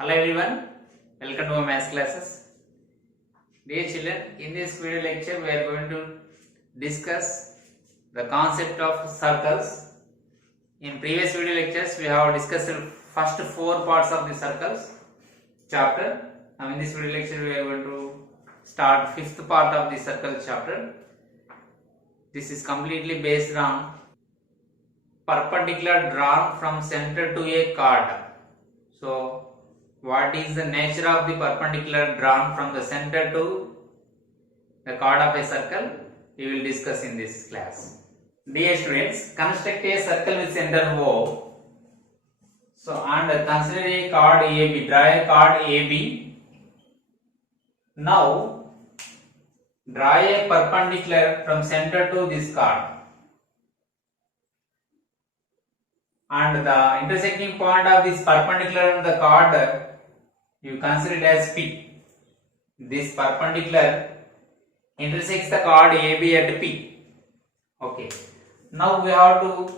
Hello everyone, welcome to our maths classes. Dear children, in this video lecture we are going to discuss the concept of circles. In previous video lectures we have discussed first four parts of the circles chapter. Now in this video lecture we are going to start fifth part of the circle chapter. This is completely based on perpendicular drawn from center to a chord. So what is the nature of the perpendicular drawn from the center to the chord of a circle? We will discuss in this class. Dear students, construct a circle with center O. So and consider a chord AB. Draw a chord AB. Now draw a perpendicular from center to this chord. And the intersecting point of this perpendicular and the chord you consider it as P. This perpendicular intersects the chord AB at P. Okay. Now we have to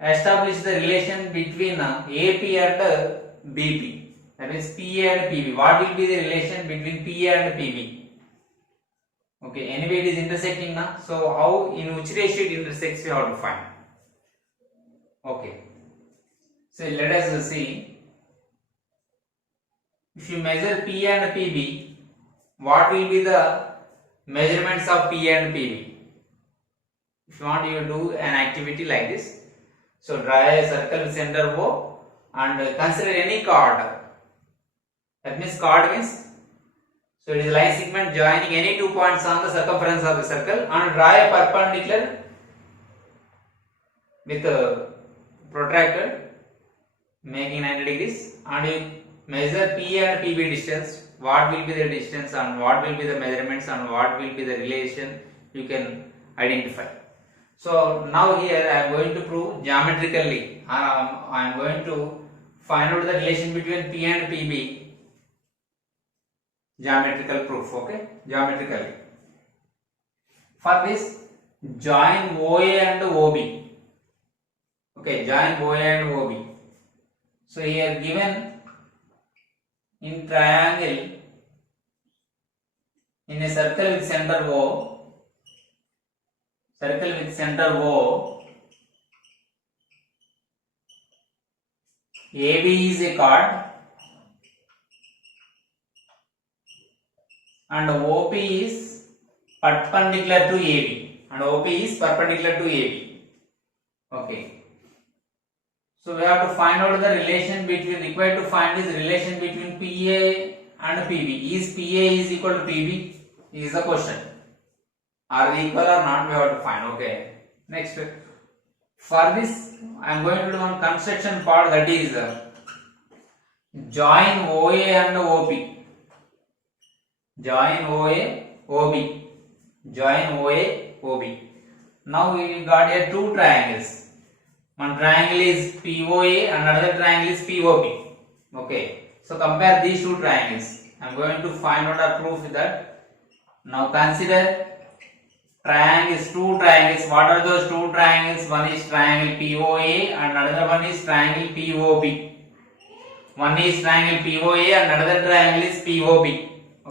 establish the relation between AP and BP. That is PA and PB. What will be the relation between PA and PB? Okay. Anyway, it is intersecting now. So how, in which ratio it intersects, we have to find. Okay. So let us see. If you measure P and PB, what will be the measurements of P and PB? If you want, you do an activity like this. So draw a circle with center O and consider any chord. That means chord means, so it is a line segment joining any 2 points on the circumference of the circle, and draw a perpendicular with a protractor making 90 degrees, and you measure P and PB distance. What will be the distance and what will be the measurements and what will be the relation you can identify. So now here I am going to prove geometrically. I am going to find out the relation between P and PB. Geometrical proof. Okay, geometrically. For this, join OA and OB. Okay, join OA and OB. So here given in triangle in a circle with center O, AB is a chord and OP is perpendicular to AB, Okay. So we have to find out the relation between, required to find is relation between PA and PB. Is PA is equal to PB? Is the question. Are they equal or not? We have to find. Okay. Next, for this I am going to do one construction part, that is join OA and OP. Join OA, OB. Now we got here two triangles. One triangle is POA and another triangle is POP. Okay. So compare these two triangles. I am going to find out a proof that. Now consider triangles, two triangles. What are those two triangles? One is triangle POA and another one is triangle POB. One is triangle POA and another triangle is POB.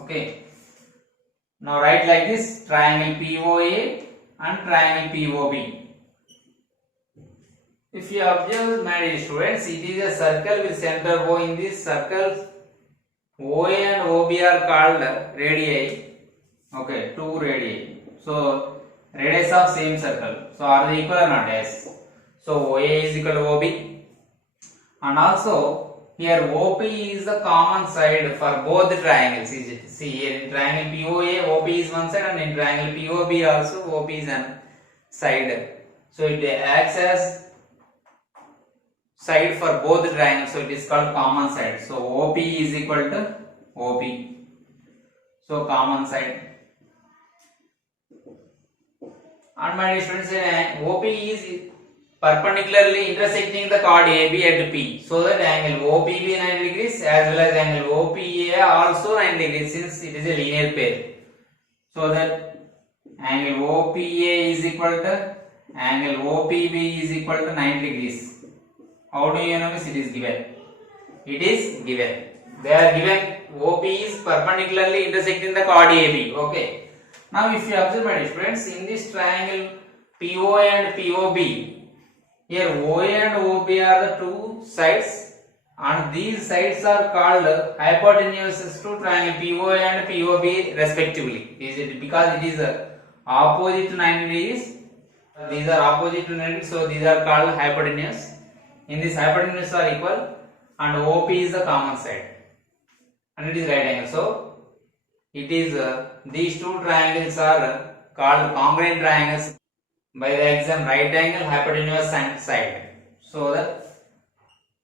Okay. Now write like this: triangle POA and triangle POB. If you observe, my dear students, it is a circle with center O. In this circle, OA and OB are called radii. Okay, two radii. So radius of same circle. So are they equal or not? Yes. So OA is equal to OB, and also here OP is the common side for both the triangles. See here in triangle POA, OP is one side, and in triangle POB also OP is an side. So it acts as side for both the triangles, so it is called common side. So OP is equal to OP. So common side. And my dear students, OP is perpendicularly intersecting the chord AB at P. So that angle OPB 90 degrees as well as angle OPA also 90 degrees, since it is a linear pair. So that angle OPA is equal to angle OPB is equal to 90 degrees. How do you know this? It is given. They are given OP is perpendicularly intersecting the chord AB. Okay. Now if you observe, my friends, in this triangle PO and POB, here OA and OB are the two sides, and these sides are called hypotenuses to triangle POA and POB respectively. Is it because it is opposite to 90 degrees? These are opposite to 90 degrees, so these are called hypotenuse. In this hypotenuse are equal, and OP is the common side, and it is right angle. So it is these two triangles are called congruent triangles by the exam right angle hypotenuse and side. So that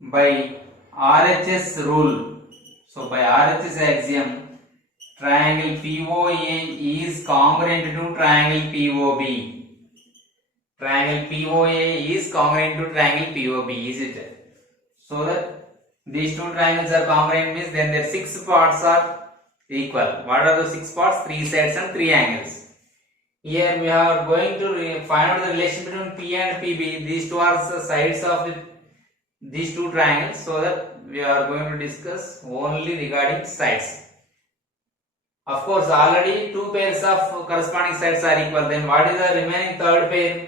by RHS rule, so by RHS axiom, triangle POA is congruent to triangle POB. Triangle POA is congruent to triangle POB, is it? So that these two triangles are congruent means then their 6 parts are equal. What are those 6 parts? 3 sides and 3 angles. Here we are going to find out the relation between P and PB. These two are the sides of these two triangles, so that we are going to discuss only regarding sides. Of course, already 2 pairs of corresponding sides are equal. Then what is the remaining third pair?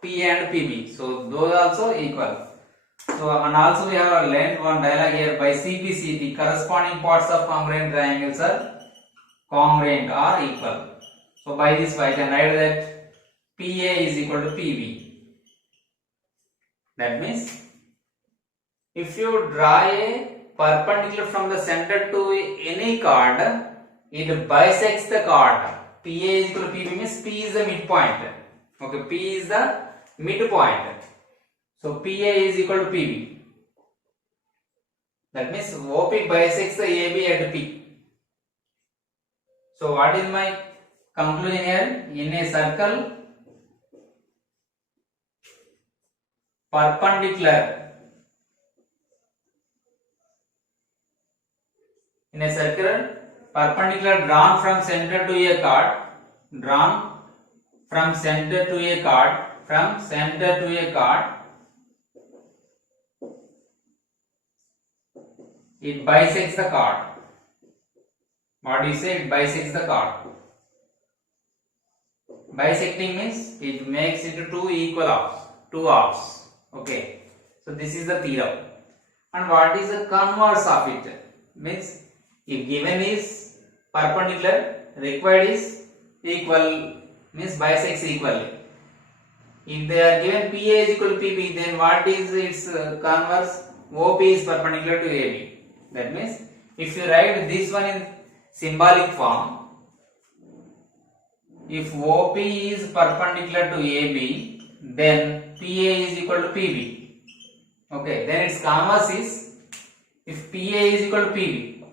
P and PB. So those also equal. So and also we have learned one dialog here by CPC. The corresponding parts of congruent triangles are congruent or equal. So by this I can write that PA is equal to PB. That means if you draw a perpendicular from the center to any chord, it bisects the chord. PA is equal to PB means P is the midpoint. Okay, P is the midpoint. So PA is equal to PB. That means OP bisects the AB at P. So what is my conclusion here? In a circle, perpendicular. In a circle, perpendicular drawn from center to a chord, drawn from center to a chord, from center to a chord, it bisects the chord. What do you say? It bisects the chord. Bisecting means it makes it two equal halves, two halves. Okay. So this is the theorem. And what is the converse of it? Means if given is perpendicular, required is equal, means bisects equally. If they are given PA is equal to PB, then what is its converse? OP is perpendicular to AB. That means if you write this one in symbolic form, if OP is perpendicular to AB, then PA is equal to PB. Okay, then its converse is if PA is equal to PB,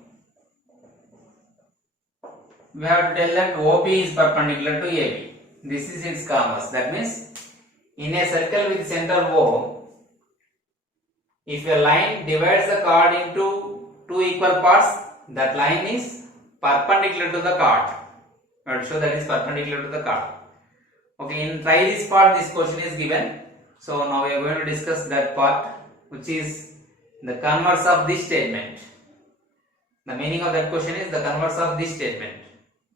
we have to tell that OP is perpendicular to AB. This is its converse. That means in a circle with center O, if a line divides the chord into two equal parts, that line is perpendicular to the chord. We have to show that is perpendicular to the chord. Okay, in try this part, this question is given. So now we are going to discuss that part, which is the converse of this statement. The meaning of that question is the converse of this statement.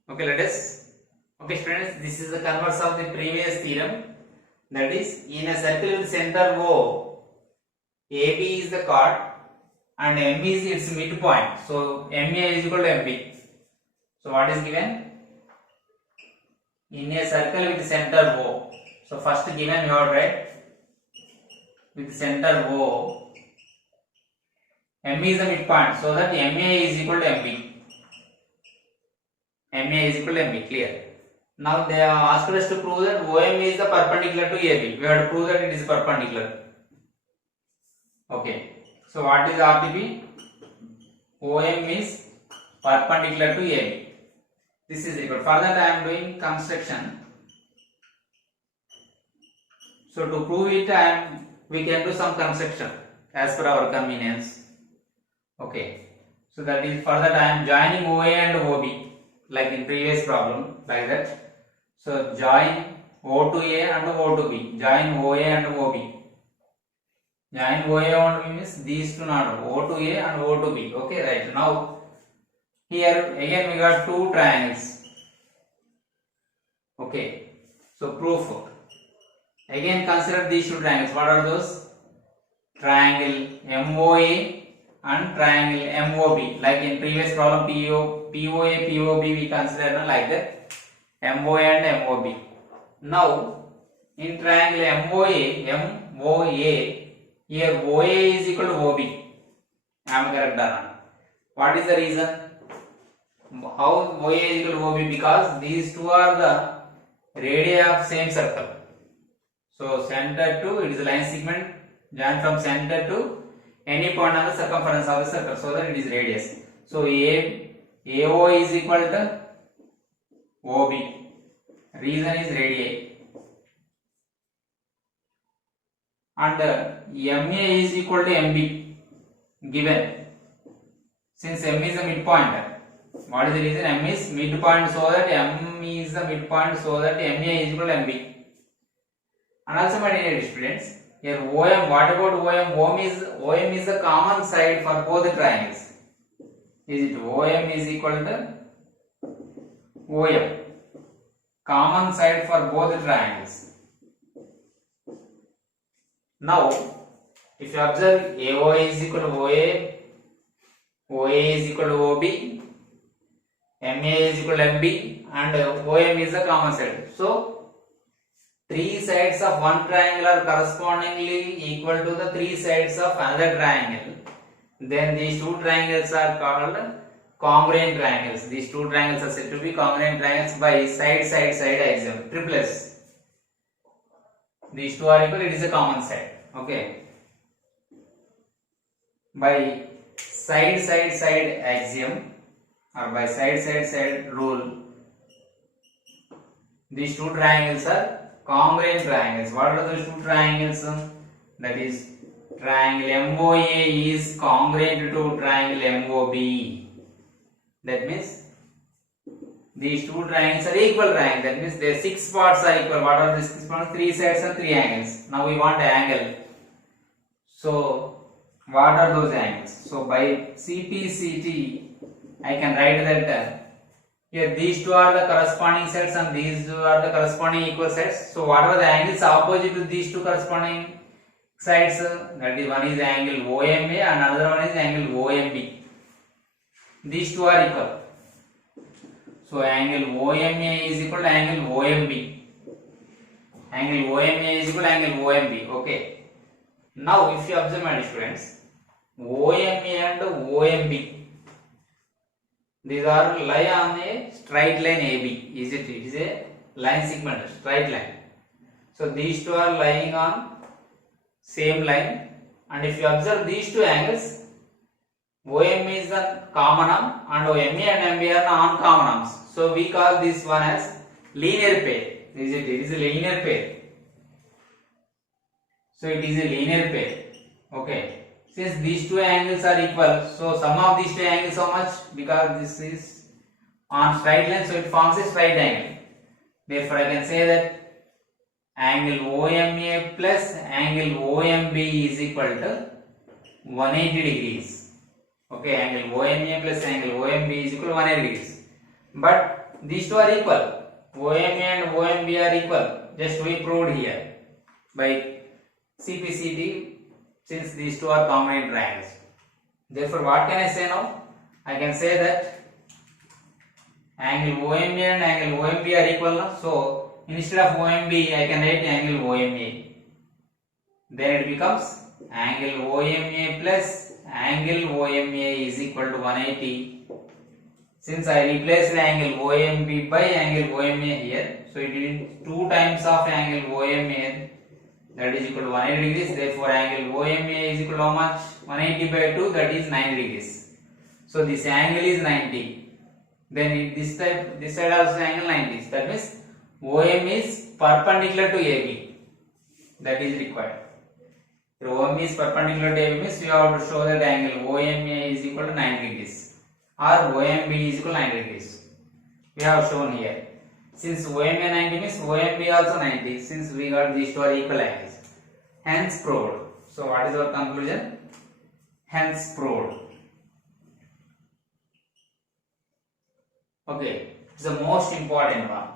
Okay, let us. Okay, students, this is the converse of the previous theorem. That is, in a circle with center O, AB is the chord and M is its midpoint. So MA is equal to MP. So what is given? In a circle with center O. So first given we have write with center O, M is the midpoint. So that MA is equal to MP. MA is equal to MP. Clear? Now they have asked us to prove that OM is the perpendicular to AB. We have to prove that it is perpendicular. Okay. So what is RTP? OM is perpendicular to AB. This is equal. For that I am doing construction. So to prove it, we can do some construction as per our convenience. Okay. So that is, for that I am joining OA and OB like in previous problem, like that. So join O to A and O to B. Join OA and OB. Join OA and B means these two not O to A and O to B. Okay, right. Now here again we got two triangles. Okay, so proof. Again consider these two triangles. What are those? Triangle MOA and triangle MOB. Like in previous problem POA, POB we consider like that. MOA and MOB. Now in triangle MOA, here OA is equal to OB. I am correct or not? What is the reason? How OA is equal to OB? Because these two are the radii of same circle. So center to, it is a line segment joined from center to any point on the circumference of the circle, so that it is radius. So AO is equal to OB. Reason is radii. And MA is equal to MB given. Since M is the midpoint, what is the reason? M is midpoint, so that M is the midpoint, so that MA is equal to MB. And also, my dear students, here OM, what about OM? OM is the common side for both the triangles. Is it OM is equal to OM? Common side for both the triangles. Now, if you observe, AO is equal to OA, OA is equal to OB, MA is equal to MB, and OM is the common side. So, three sides of one triangle are correspondingly equal to the three sides of another triangle. Then these two triangles are called congruent triangles. These two triangles are said to be congruent triangles by side axiom, triplets. These two are equal, it is a common side. Okay. By side axiom or by side rule, these two triangles are congruent triangles. What are those two triangles? That is, triangle MOA is congruent to triangle MOB. That means these two triangles are equal triangles. That means their 6 parts are equal. What are the 6 parts? 3 sides and 3 angles. Now we want angle. So what are those angles? So by CPCT, I can write that here these two are the corresponding sides and these two are the corresponding equal sides. So what are the angles opposite to these two corresponding sides? That is, one is angle OMA and another one is angle OMB. These two are equal. So angle OMA is equal to angle OMB. Angle OMA is equal to angle OMB. Okay. Now if you observe, my students, OMA and OMB, these are lie on a straight line AB. Is it? It is a line segment, straight line. So these two are lying on same line, and if you observe these two angles, OM is the common arm and OMA and MB are non-common arms. So we call this one as linear pair. Is it? It is a linear pair. So it is a linear pair. Okay. Since these two angles are equal, so sum of these two angles how much? Because this is on straight line, so it forms a straight angle. Therefore, I can say that angle OMA plus angle OMB is equal to 180 degrees. Okay, angle OMA plus angle OMB is equal to 180 degrees. But these two are equal. OMA and OMB are equal. Just we proved here by CPCT. Since these two are congruent triangles. Therefore, what can I say now? I can say that angle OMA and angle OMB are equal now. So, instead of OMB, I can write angle OMA. Then it becomes angle OMA plus angle OMA is equal to 180. Since I replaced the angle OMB by angle OMA here, so it is 2 times of angle OMA, that is equal to 180 degrees. Therefore, angle OMA is equal to how much? 180 by 2, that is 90 degrees. So this angle is 90. Then this side also angle 90. That means OM is perpendicular to AB. That is required. If OM is perpendicular to AB means we have to show that angle OMA is equal to 90 degrees or OMB is equal to 90 degrees. We have shown here. Since OMA 90 means OMB also 90, since we got these two are equal angles. Hence proved. So what is our conclusion? Hence proved. Okay, it's the most important one,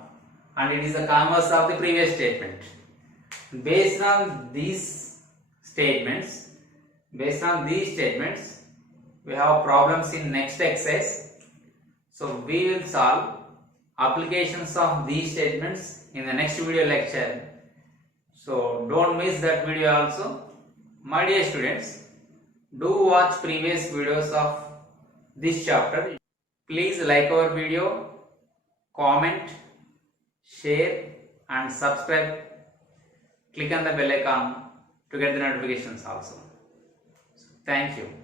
and it is the converse of the previous statement. Based on these statements, we have problems in next exercise. So we will solve applications of these statements in the next video lecture. So don't miss that video also. My dear students, do watch previous videos of this chapter. Please like our video, comment, share and subscribe. Click on the bell icon to get the notifications also. Thank you.